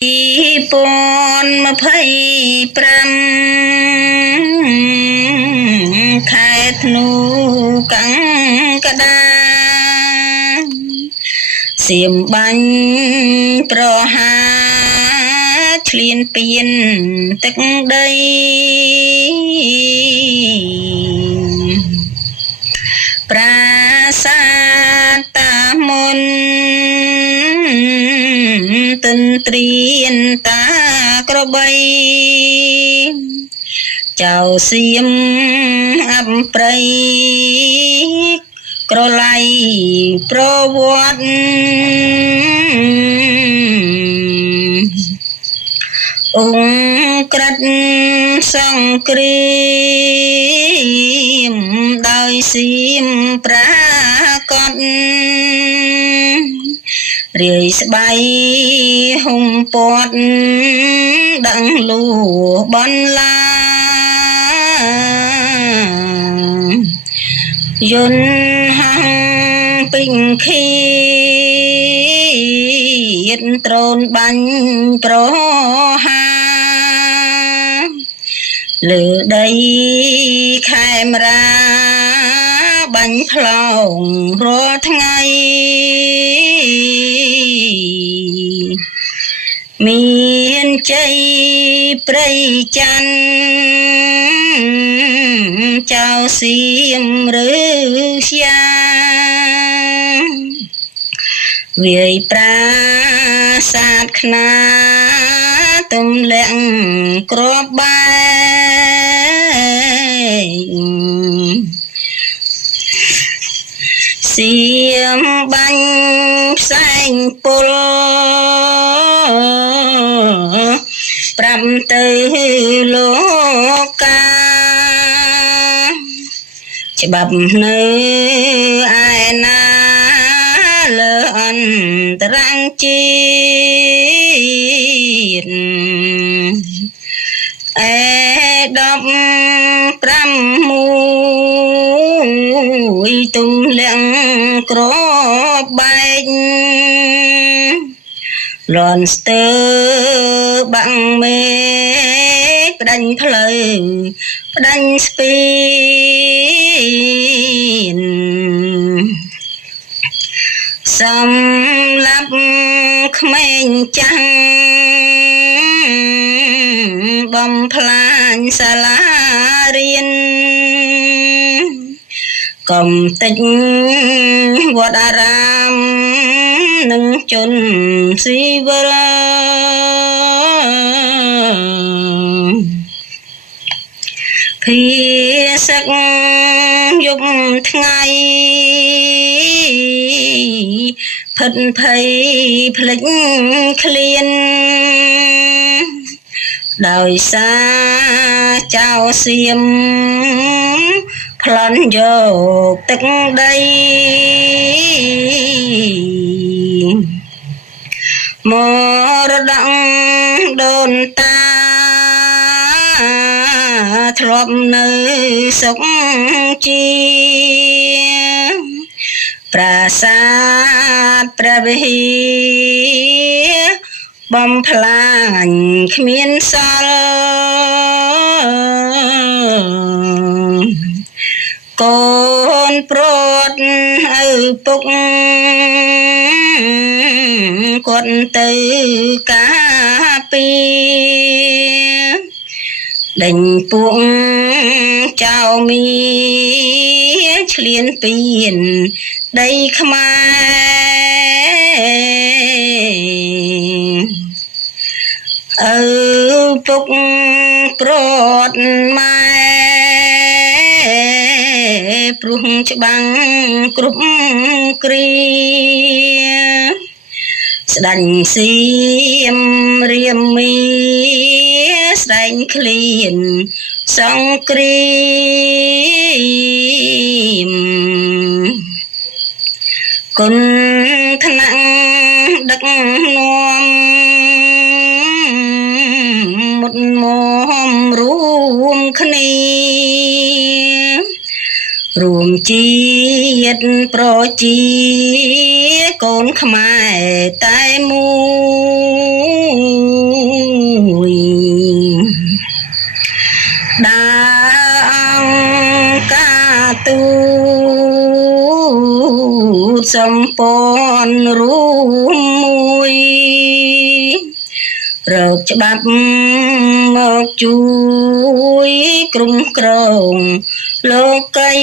2025 ខែធ្នូកង្កដាសៀមបាញ់ប្រហាឆ្លៀនពៀនទឹកដីប្រាសាទតាមុនទន្ទ្រានតាក្របីចៅសៀមអប្ប្រៃក្រឡៃប្រវត្តិអង្គក្រិតសង្គ្រាមដោយសៀមប្រាកដរាយស្បៃហុំពាត់ដឹងលួបន្លាយន្តហាំងពេញខៀតដ្រូនបាញ់ប្រហាលើដីខេមរាបាញ់ផ្លោងរាល់ថ្ងៃមានជ័យព្រៃច័ន្ទចៅសៀមឬជាវាយប្រាសាទខ្នាទម្លាក់គ្រាប់បែកសៀមបាញ់ផ្សែងពុលប្រាប់ទៅលោកកាច្បាប់នៅឯណាលើអន្តរជាតិអេ15ទំលាក់គ្រាប់បែកលន់ស្ទើបាំងមេផ្ដាញ់ផ្លូវផ្ដាញ់ស្ពានសម្លាប់ក្មេងចាស់បំផ្លាញសាលារៀនកុំតិចវត្តអារាមនឹងជនស៊ីវិលភាសកយប់ថ្ងៃផិតភ័យភ្លេចឃ្លានដោយសារចៅសៀមប្លន់យកទឹកដីមរតកដូនតាធ្លាប់នៅសុខជាប្រាសាទព្រះវិហារបំផ្លាញគ្មានសល់កូនព្រាត់ឪពុកគាត់ទៅការពារដេញពួកចៅមីឆ្លៀនពៀនដីខ្មែរឪពុកព្រាត់ម៉ែព្រោះច្បាំងគ្រប់គ្រាស្ដាញ់សៀមរាមាស្ដែងឃ្លានសង្គ្រាមគុណថ្នាក់ដឹកនាំមុតមមរួមគ្នារួមជាតិប្រជាកូនខ្មែរតែមួយ សម្ព័ន្ធរួមមួយរកច្បាប់មកជួយគ្រប់គ្រងលោកី